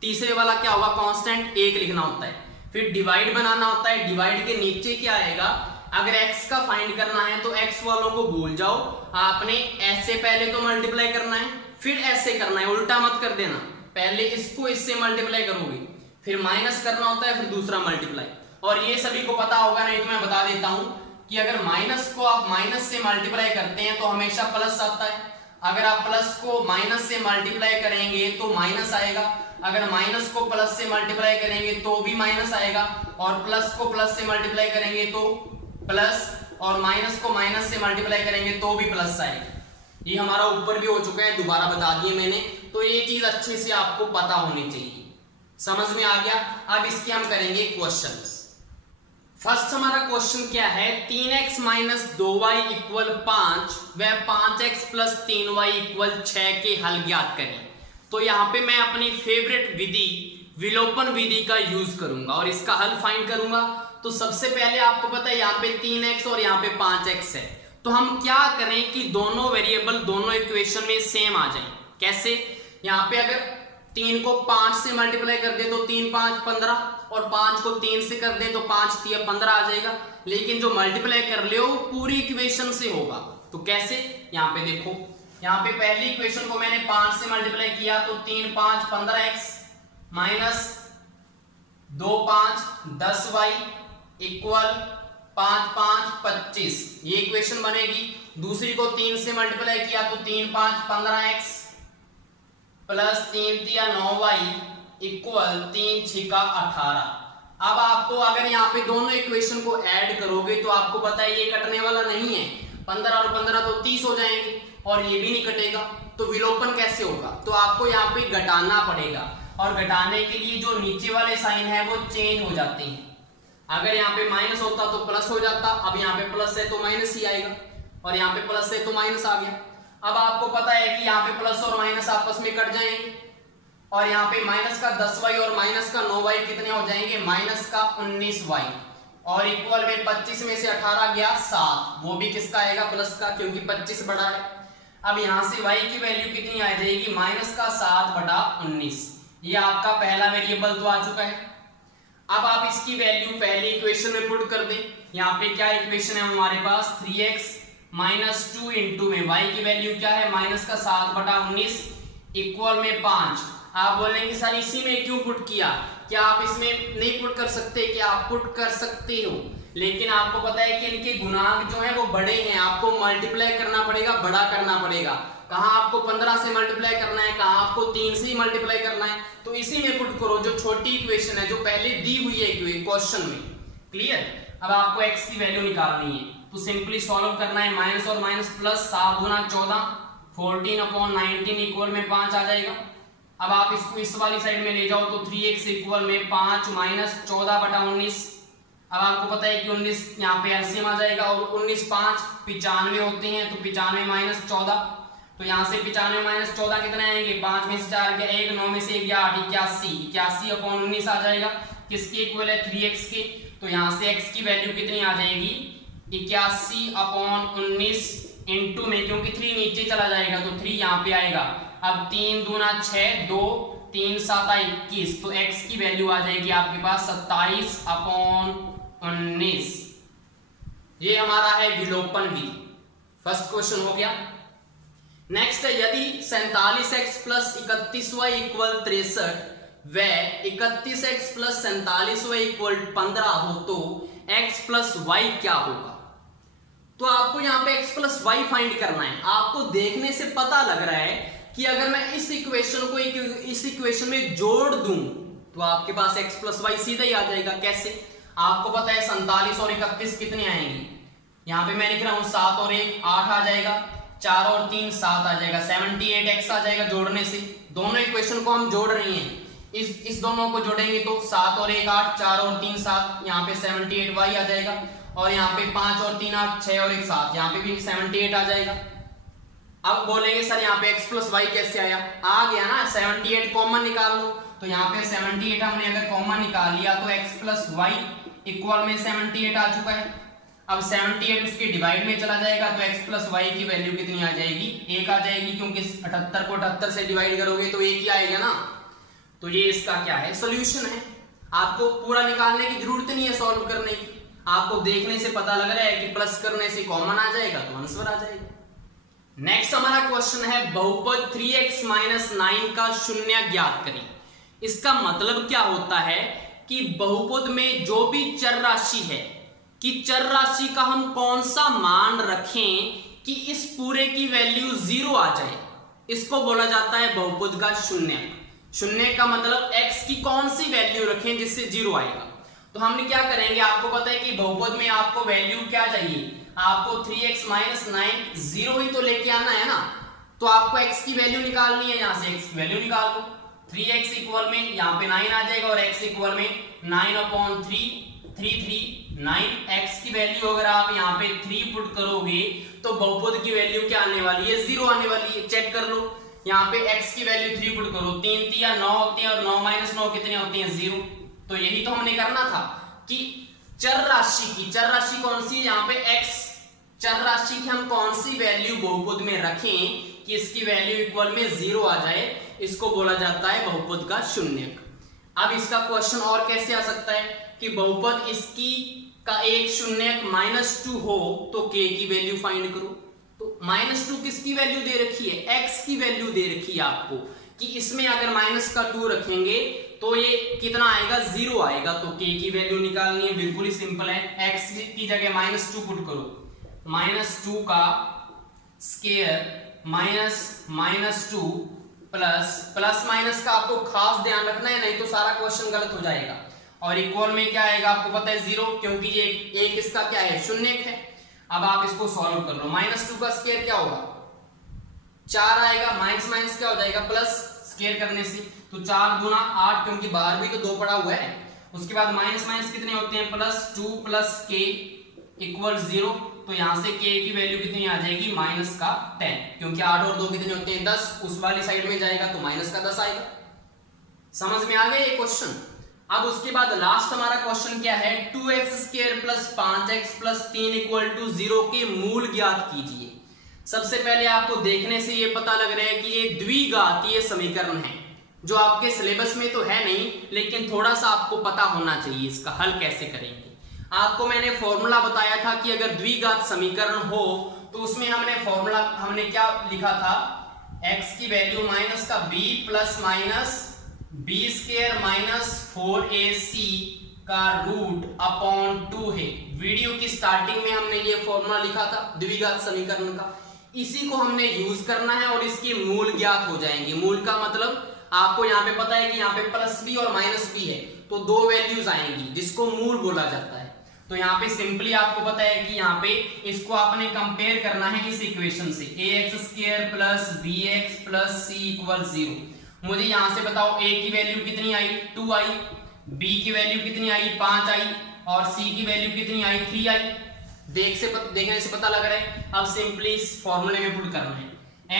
तीसरे वाला क्या होगा, कांस्टेंट 1 लिखना होता है, फिर डिवाइड बनाना होता है, डिवाइड के नीचे क्या आएगा, अगर x का फाइंड करना है तो x वालों को भूल जाओ, आपने ऐसे पहले तो मल्टीप्लाई करना है, फिर ऐसे करना है, उल्टा मत कर देना, पहले इसको इससे मल्टीप्लाई करोगे, फिर माइनस करना होता है, फिर दूसरा मल्टीप्लाई। और ये सभी को पता होगा, नहीं तो मैं बता देता हूं कि अगर माइनस को आप माइनस से मल्टीप्लाई करते हैं तो हमेशा प्लस आता है, अगर आप प्लस को माइनस से मल्टीप्लाई करेंगे तो माइनस आएगा, अगर माइनस को प्लस से मल्टीप्लाई करेंगे तो भी माइनस आएगा, और प्लस को प्लस से मल्टीप्लाई करेंगे तो प्लस, और माइनस को माइनस से मल्टीप्लाई करेंगे तो भी प्लस आएगा। ये हमारा ऊपर भी हो चुका है, दोबारा बता दिए मैंने, तो ये चीज अच्छे से आपको पता होनी चाहिए। समझ में आ गया? अब इसके हम करेंगे क्वेश्चंस। फर्स्ट हमारा क्वेश्चन क्या है, 3x माइनस 2y इक्वल 5 व 5x प्लस 3y इक्वल 6 के हल ज्ञात करें। तो यहाँ पे मैं अपनी फेवरेट विधि विलोपन विधि का यूज करूंगा और इसका हल फाइंड करूंगा। तो सबसे पहले आपको पता है यहाँ पे 3x और यहाँ पे 5x है, तो हम क्या करें कि दोनों वेरिएबल दोनों इक्वेशन में सेम आ जाए। कैसे? यहाँ पे अगर 3 को 5 से मल्टीप्लाई कर दे तो 3 5 15, और 5 को 3 से कर दे तो 5 3 15 आ जाएगा। लेकिन जो मल्टीप्लाई कर ले वो पूरी इक्वेशन से होगा। तो कैसे? यहाँ पे देखो, यहाँ पे पहली इक्वेशन को मैंने 5 से मल्टीप्लाई किया तो 3 5 15x माइनस 2 5 10y इक्वल 5 5 25, ये इक्वेशन बनेगी। दूसरी को 3 से मल्टीप्लाई किया तो 3 5 15x प्लस 3 3 9y इक्वल 3 6 18। अब आपको अगर यहाँ पे दोनों इक्वेशन को ऐड करोगे तो आपको पता है ये कटने वाला नहीं है, 15 और 15 तो 30 हो जाएंगे, और ये भी नहीं कटेगा। तो विलोपन कैसे होगा? तो आपको यहाँ पे घटाना पड़ेगा, और घटाने के लिए जो नीचे वाले साइन है वो चेंज हो जाते हैं। अगर यहाँ पे माइनस होता तो प्लस हो जाता, अब यहाँ पे प्लस है तो माइनस ही आएगा, और यहाँ पे प्लस है तो माइनस आ गया। अब आपको पता है कि यहाँ पे प्लस और माइनस आपस में कट जाएंगे, और यहाँ पे माइनस का 10y और माइनस का 9y कितने हो जाएंगे? माइनस का 19y, और इक्वल में 25 में से 18 गया 7, वो भी किसका आएगा? प्लस का, क्योंकि 25 बड़ा है। अब यहाँ से y की वैल्यू कितनी आ जाएगी? माइनस का 7/19। ये आपका पहला वेरिएबल तो आ चुका है। अब आप इसकी वैल्यू पहली इक्वेशन में पुट कर दें। यहाँ पे क्या इक्वेशन है हमारे पास? 3x माइनस 2 इंटू में y की वैल्यू क्या है? माइनस का 7/19 इक्वल में 5। आप बोलेंगे सर इसी में क्यों पुट किया? क्या आप इसमें नहीं पुट कर सकते? क्या आप पुट कर सकते हो, लेकिन आपको पता है कि इनके गुणांक जो है वो बड़े हैं, आपको मल्टीप्लाई करना पड़ेगा, बड़ा करना पड़ेगा। कहाँ आपको 15 से मल्टीप्लाई करना है, कहाँ आपको 3 से ही मल्टीप्लाई करना है, तो इसी में पुट करो जो छोटी इक्वेशन है जो पहले दी हुई है क्वेश्चन में। क्लियर? अब आपको x की वैल्यू निकालनी है, तो सिंपली सॉल्व करना है। माइनस और माइनस प्लस, 7 गुना 14, 14/19 इक्वल में 5 आ जाएगा। अब आप इसको इस वाली साइड में ले जाओ तो 3x इक्वल में 5 माइनस 14/19। अब आपको पता है कि 19 यहाँ पे एलसीएम आ जाएगा, और 19 5 95 होते हैं, तो 95 माइनस 14, तो यहाँ से 95 माइनस 14 कितने आएंगे? 5 में से 4 गया 1, 9 में से 1 गया 8, 81/19 आ जाएगा। किसके इक्वल है? 3x के। तो यहाँ से x की वैल्यू कितनी आ जाएगी? 81/19 इंटू में, क्योंकि 3 नीचे चला जाएगा तो 3 यहाँ पे आएगा। अब 3 दूना 6, 2 3 7 21, तो x की वैल्यू आ जाएगी आपके पास 27/19। ये हमारा है विलोपन विधि। फर्स्ट क्वेश्चन हो गया। नेक्स्ट है, यदि 47x प्लस 31y इक्वल 63 व 31x प्लस 47y इक्वल 15 हो तो x प्लस y क्या होगा? तो आपको यहाँ पे x प्लस y फाइंड करना है। आपको देखने से पता लग रहा है कि अगर मैं इस इक्वेशन को इस इक्वेशन में जोड़ दूं तो आपके पास x प्लस y सीधा ही आ जाएगा। कैसे? आपको पता है 47 और 31 कितने आएंगे? यहाँ पे मैं लिख रहा हूं 7 और 1 8 आ जाएगा, 4 और 3 7 आ जाएगा, 78x आ जाएगा जोड़ने से। दोनों इक्वेशन को हम जोड़ रहे हैं, इस दोनों को जोड़ेंगे तो 7 और 1 8, 4 और 3 7, यहाँ पे 78y आ जाएगा, और यहाँ पे 5 और 3 8, 6 और 1 7, यहाँ पे भी 78 आ जाएगा। अब बोलेंगे सर यहाँ पे x प्लस वाई कैसे आया? आ गया ना, 78 कॉमन निकाल लो। तो यहाँ पे 78 हमने अगर कॉमन निकाल लिया तो x प्लस वाई इक्वल में 78 आ चुका है। अब 78 उसके डिवाइड में चला जाएगा तो x प्लस वाई की वैल्यू कितनी आ जाएगी? 1 आ जाएगी, क्योंकि 78 को 78 से डिवाइड करोगे तो 1 ही आएगा ना। तो ये इसका क्या है? सोल्यूशन है। आपको पूरा निकालने की जरूरत नहीं है सॉल्व करने की, आपको देखने से पता लग रहा है कि प्लस करने से कॉमन आ जाएगा तो आंसर आ जाएगा। नेक्स्ट हमारा क्वेश्चन है, बहुपद 3x माइनस 9 का शून्य ज्ञात करें। इसका मतलब क्या होता है कि बहुपद में जो भी चर राशि है कि चर राशि का हम कौन सा मान रखें कि इस पूरे की वैल्यू 0 आ जाए, इसको बोला जाता है बहुपद का शून्य। शून्य का मतलब x की कौन सी वैल्यू रखें जिससे 0 आएगा। तो हमने क्या करेंगे, आपको पता है कि बहुपद में आपको वैल्यू क्या चाहिए, आपको 3x - 9 0 ही तो लेके आना है ना। तो आपको x की वैल्यू निकालनी है, यहां से x की वैल्यू निकाल दो। 3x इक्वल में यहाँ पे 9 आ जाएगा और x इक्वल में 9/3 x की वैल्यू अगर आप यहाँ पे 3 पुट करोगे तो बहुपद की वैल्यू क्या आने वाली है, 0 आने वाली है। चेक कर लो, यहाँ पे x की वैल्यू 3 पुट करो, 3 3 9 होती है और 9 - 9 कितनी होती है, 0। तो यही तो हमने करना था कि चर राशि कौन सी है, यहाँ पे x चर राशि की हम कौन सी वैल्यू बहुपद में रखें कि इसकी वैल्यू इक्वल में 0 आ जाए, इसको बोला जाता है बहुपद का शून्यक। अब इसका क्वेश्चन और कैसे आ सकता है कि बहुपद इसकी का एक शून्यक -2 हो तो k की वैल्यू फाइंड करो। तो -2 किसकी वैल्यू दे रखी है, x की वैल्यू दे रखी है आपको कि इसमें अगर -2 रखेंगे तो ये कितना आएगा, 0 आएगा। तो k की वैल्यू निकालनी है, बिल्कुल ही सिंपल है। x की जगह -2 पुट करो, -2 का स्क्वायर -2 प्लस माइनस का आपको खास ध्यान रखना है, नहीं तो सारा क्वेश्चन गलत हो जाएगा। और इक्वल में क्या आएगा, आपको पता है 0, क्योंकि ये एक इसका क्या है, शून्यक है। अब आप इसको सॉल्व कर लो, -2 का स्क्वायर क्या होगा, 4 आएगा, माइनस क्या हो जाएगा, प्लस स्क्वायर करने से तो 4 गुना 8, क्योंकि बाहर भी तो 2 पड़ा हुआ है। उसके बाद माइनस कितने होते हैं, +2 + k इक्वल 0। तो यहां से k की वैल्यू कितनी आ जाएगी, -10, क्योंकि 8 और 2 कितने होते हैं, 10। उस वाली साइड में जाएगा तो -10 आएगा। समझ में आ गया ये क्वेश्चन। अब उसके बाद लास्ट हमारा क्वेश्चन क्या है, 2x² + 5x + 3 = 0 के मूल ज्ञात कीजिए। सबसे पहले आपको देखने से ये पता लग रहा है कि ये द्विघातीय समीकरण है, जो आपके सिलेबस में तो है नहीं, लेकिन थोड़ा सा आपको पता होना चाहिए इसका हल कैसे करेंगे। आपको मैंने फॉर्मूला बताया था कि अगर द्विघात समीकरण हो तो उसमें हमने क्या लिखा था, x की वैल्यू माइनस का b ± b² - 4ac का √/2 है। वीडियो की स्टार्टिंग में हमने ये फॉर्मूला लिखा था द्विघात समीकरण का, इसी को हमने यूज करना है और इसके मूल ज्ञात हो जाएंगे। मूल का मतलब आपको यहाँ पे पता है कि यहाँ पे +b और -b है, तो 2 वैल्यूज आएंगी जिसको मूल बोला जाता है। तो यहाँ पे सिंपली आपको पता है कि यहाँ पे इसको आपने कंपेयर करना है इस इक्वेशन से, ax² + bx + c = 0। मुझे यहां से बताओ a की वैल्यू कितनी आई, 2 आई, b की वैल्यू कितनी आई, 5 आई, और c की वैल्यू कितनी आई, 3 आई। देखने से पता लग रहा है। अब सिंपली इस फॉर्मूले में पुट करना है,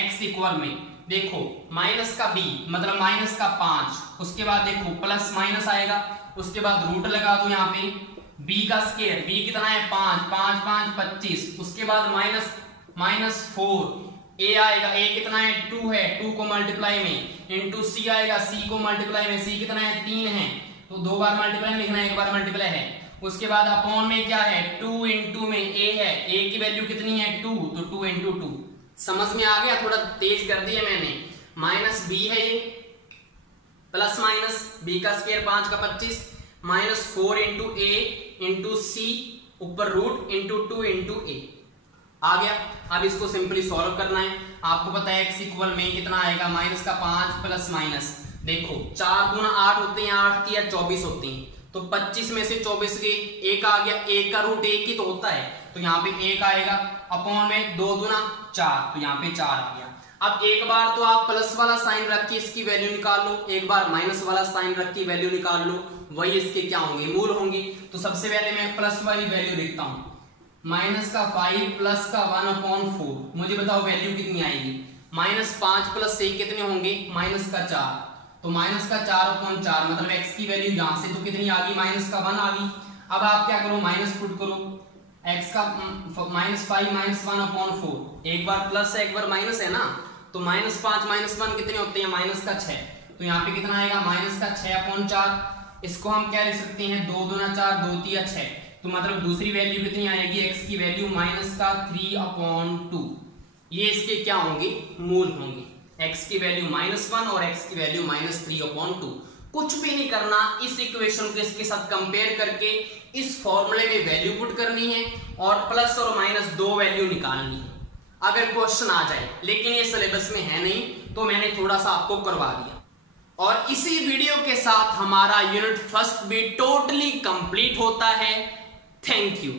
x इक्वल में देखो माइनस का b मतलब -5, उसके बाद देखो प्लस माइनस आएगा, उसके बाद रूट लगा दो यहाँ पे, b का स्क्वायर, b कितना है 5, 5 5 25, उसके बाद -4, a आएगा, a कितना है 2 है, 2 को मल्टीप्लाई में इंटू c आएगा, c को मल्टीप्लाई में, c कितना है 3 है, तो 2 बार मल्टीप्लाई लिखना है, 1 बार मल्टीप्लाई है। उसके बाद अपॉन में क्या है, 2 इंटू में a है, a की वैल्यू कितनी है 2, तो 2 इंटू 2। समझ में आ गया, थोड़ा तेज कर दिया मैंने। -b है ये, प्लस माइनस b का स्क्वायर 5 का 25, -4 इंटू a इंटू c ऊपर रूट इंटू 2 इंटू a आ गया। अब इसको सिंपली सॉल्व करना है। आपको पता है x इक्वल में कितना आएगा, -5 प्लस माइनस, देखो 4 गुना 8 होते हैं, 8 3 24 होती हैं, तो 25 में से 24 के 1 आ गया, 1 का रूट 1 ही तो होता है, तो यहाँ पे 1 आएगा, अपॉन में 2 गुना 4, तो यहाँ पे 4 आ गया। अब एक बार तो आप प्लस वाला साइन रख के इसकी वैल्यू निकाल लो, एक बार माइनस वाला साइन रख के वैल्यू निकाल लो, वही इसके क्या होंगे, मूल होंगे। तो सबसे पहले मैं प्लस वाली वैल्यू लिखता हूं, -5 प्लस का 1/4, मुझे बताओ वैल्यू कितनी आएगी, -5 प्लस 1 कितने होंगे, -4, तो -4/4 मतलब x की वैल्यू यहां से तो कितनी आ गई, -1 आ गई। अब आप क्या करो, माइनस पुट करो, x का -5 -1/4, एक बार प्लस है एक बार माइनस है ना, तो -5 -1 कितने होते हैं, -6, तो यहाँ पे कितना आएगा, -6/4। इसको हम क्या लिख सकते हैं, 2 दूना 4, 2 3 6, तो मतलब दूसरी वैल्यू कितनी आएगी, x की वैल्यू -3/2। ये इसके क्या होंगे, मूल होंगे, x की वैल्यू -1 और x की वैल्यू -3/2। कुछ भी नहीं करना, इस इक्वेशन को इसके साथ कंपेयर करके इस फॉर्मूले में वैल्यू पुट करनी है और प्लस और माइनस 2 वैल्यू निकालनी है अगर क्वेश्चन आ जाए, लेकिन ये सिलेबस में है नहीं तो मैंने थोड़ा सा आपको करवा दिया। और इसी वीडियो के साथ हमारा यूनिट फर्स्ट भी टोटली कंप्लीट होता है। Thank you.